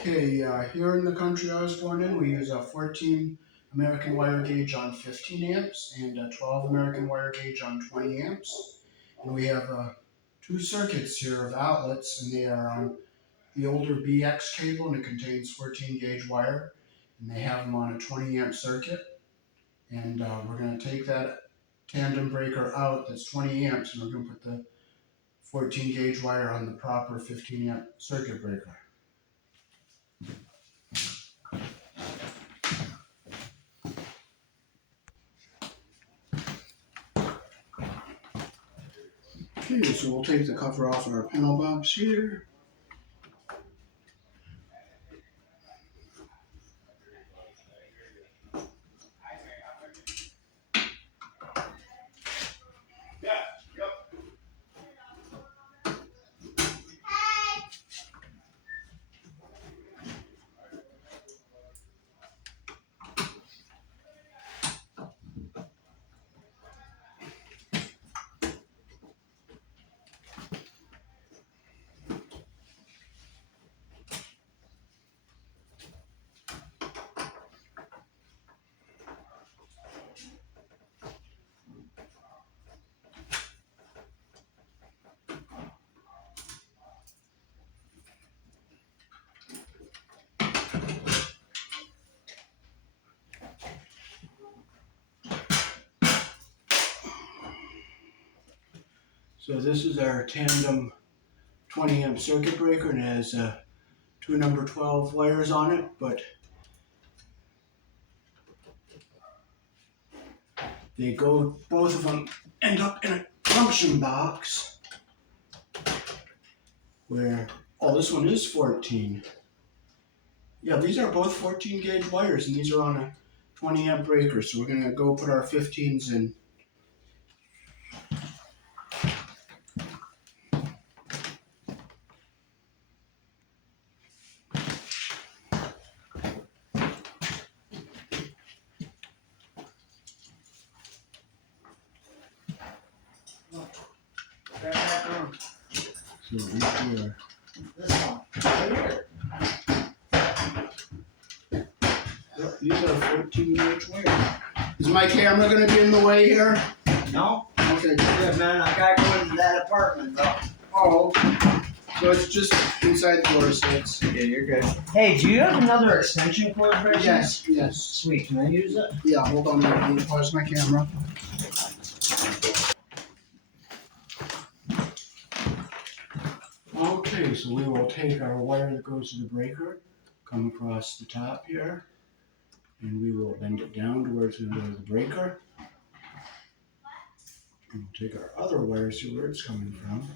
Okay, here in the country I was born in, we use a 14 American wire gauge on 15 amps and a 12 American wire gauge on 20 amps. And we have two circuits here of outlets, and they are on the older BX cable, and it contains 14 gauge wire. And they have them on a 20 amp circuit. And we're going to take that tandem breaker out that's 20 amps, and we're going to put the 14 gauge wire on the proper 15 amp circuit breaker. Okay, so we'll take the cover off our panel box here. So this is our tandem 20 amp circuit breaker, and it has two number 12 wires on it, but both of them end up in a junction box where, oh, this one is 14. Yeah, these are both 14 gauge wires, and these are on a 20 amp breaker, so we're going to go put our 15s in. So right here. This one, right here. Yep, these are 14 gauge wires. Is my camera going to be in the way here? No? Okay. Yeah, man, I gotta go into that apartment though. Oh, so it's just inside the door, so it's... Yeah, you're good. Hey, do you have another extension cord for this? Yes. Sweet, can I use it? Yeah, hold on, I'm going to pause my camera. Okay, so we will take our wire that goes to the breaker, come across the top here, and we will bend it down to where it's going to go to the breaker. And we'll take our other wire, see where it's coming from.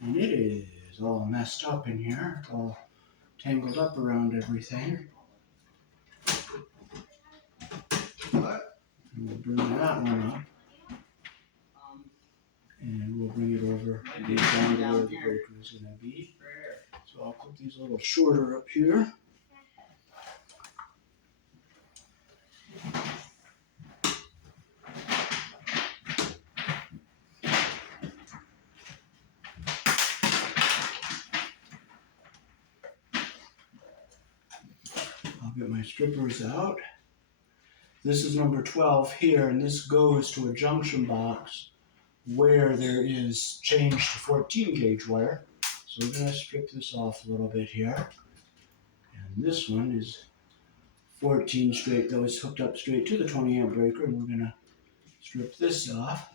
And it is all messed up in here, all tangled up around everything. And we'll bring that one up. And we'll bring it over down to where the breaker is going to be. So I'll put these a little shorter up here. I'll get my strippers out. This is number 12 here, and this goes to a junction box where there is change to 14 gauge wire. So we're going to strip this off a little bit here. And this one is 14 straight, that was hooked up straight to the 20 amp breaker, and we're going to strip this off.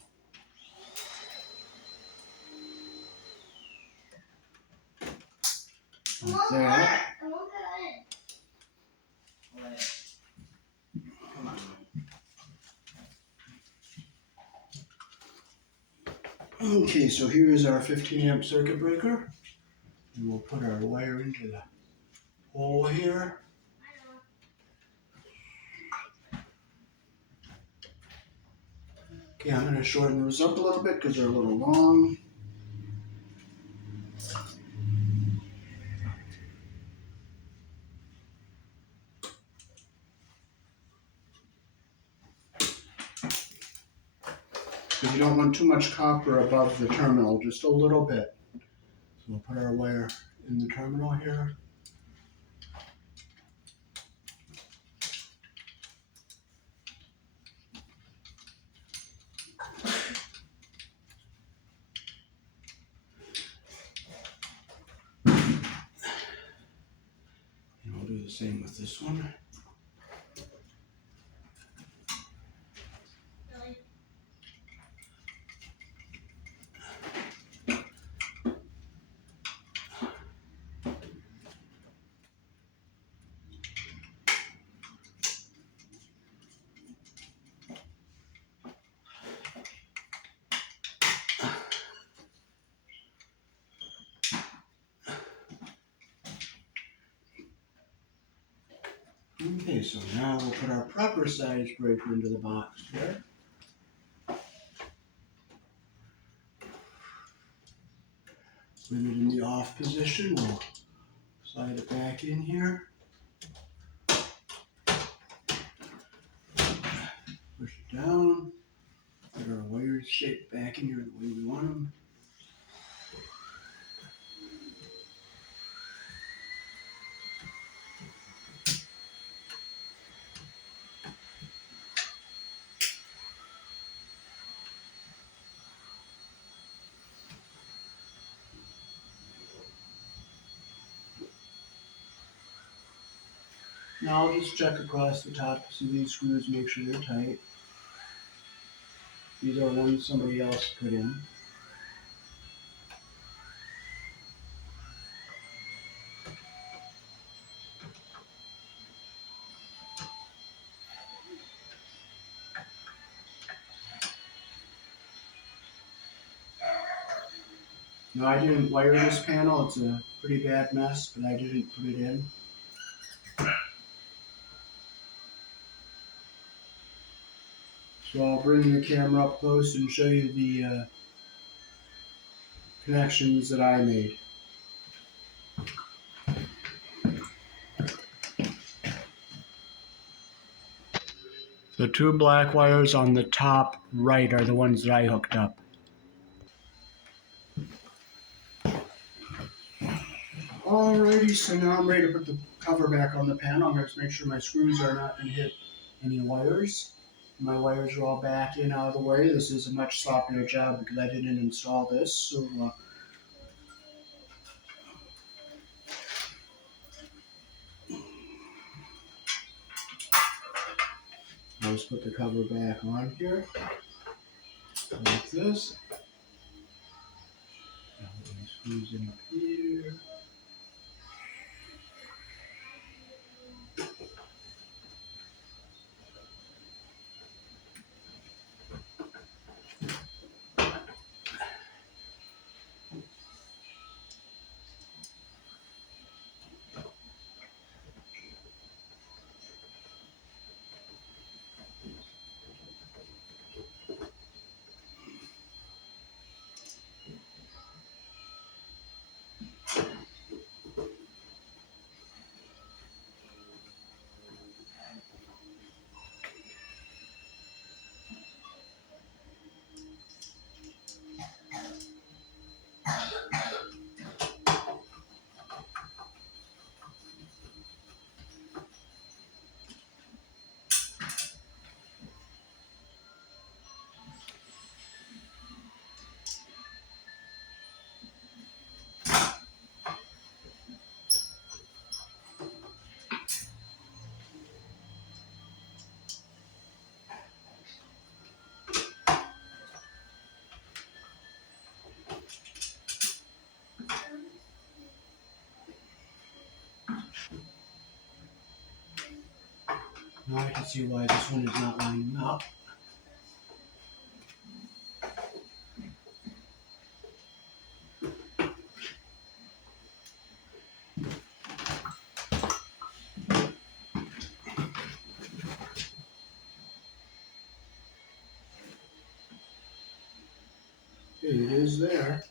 Like that. Okay, so here is our 15 amp circuit breaker. And we'll put our wire into the hole here. Okay, I'm going to shorten those up a little bit because they're a little long. Because you don't want too much copper above the terminal, just a little bit. So we'll put our wire in the terminal here. same with this one. Okay, so now we'll put our proper size breaker into the box here. Put it in the off position, we'll slide it back in here. Push it down. Get our wires shaped back in here the way we want them. Now I'll just check across the tops of these screws, make sure they're tight. These are ones somebody else put in. No, I didn't wire this panel. It's a pretty bad mess, but I didn't put it in. So I'll bring the camera up close and show you the connections that I made. The two black wires on the top right are the ones that I hooked up. Alrighty, so now I'm ready to put the cover back on the panel. I'm going to make sure my screws are not going to hit any wires. My wires are all back in out of the way. This is a much sloppier job because I didn't install this. So I'll just put the cover back on here, like this. Now put my screws in up here. Now I can see why this one is not lining up. Okay, it is there.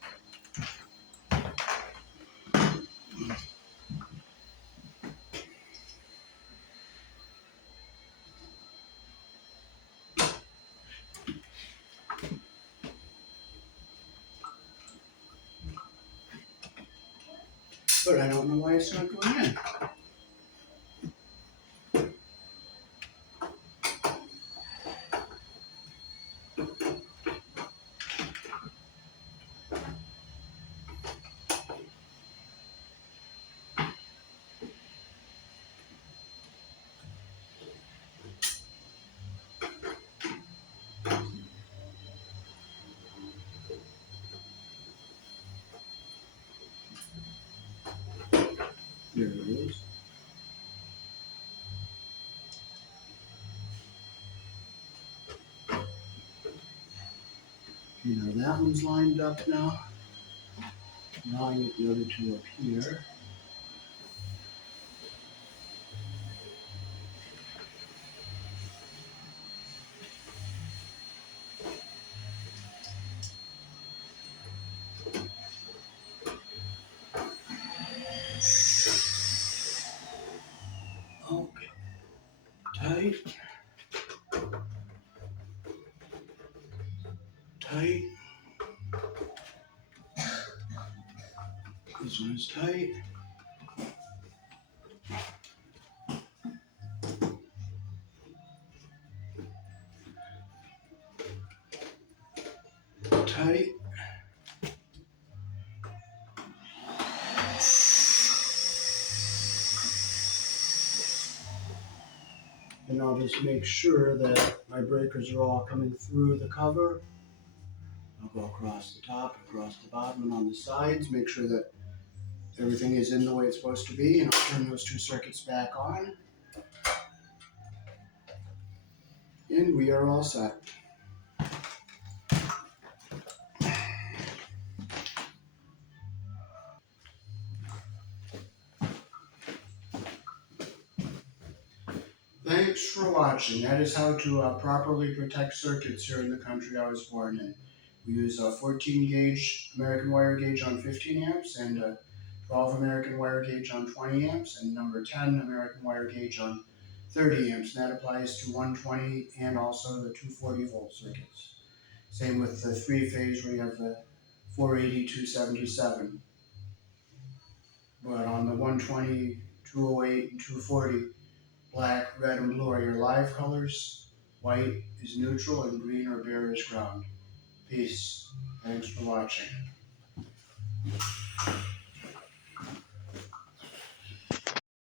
But I don't know why it's not going in. Now that one's lined up now. Now I get the other two up here. Okay, tight, tight. This one's tight. Tight. And I'll just make sure that my breakers are all coming through the cover. I'll go across the top, across the bottom, and on the sides, make sure that everything is in the way it's supposed to be, and I'll turn those two circuits back on. And we are all set. Thanks for watching. That is how to properly protect circuits here in the country I was born in. We use a 14 gauge American wire gauge on 15 amps and a 12 American wire gauge on 20 amps and number 10 American wire gauge on 30 amps. And that applies to 120 and also the 240 volt circuits. Same with the three phase where you have the 480, 277. But on the 120, 208, and 240, black, red, and blue are your live colors. White is neutral and green or bare is ground. Peace. Thanks for watching.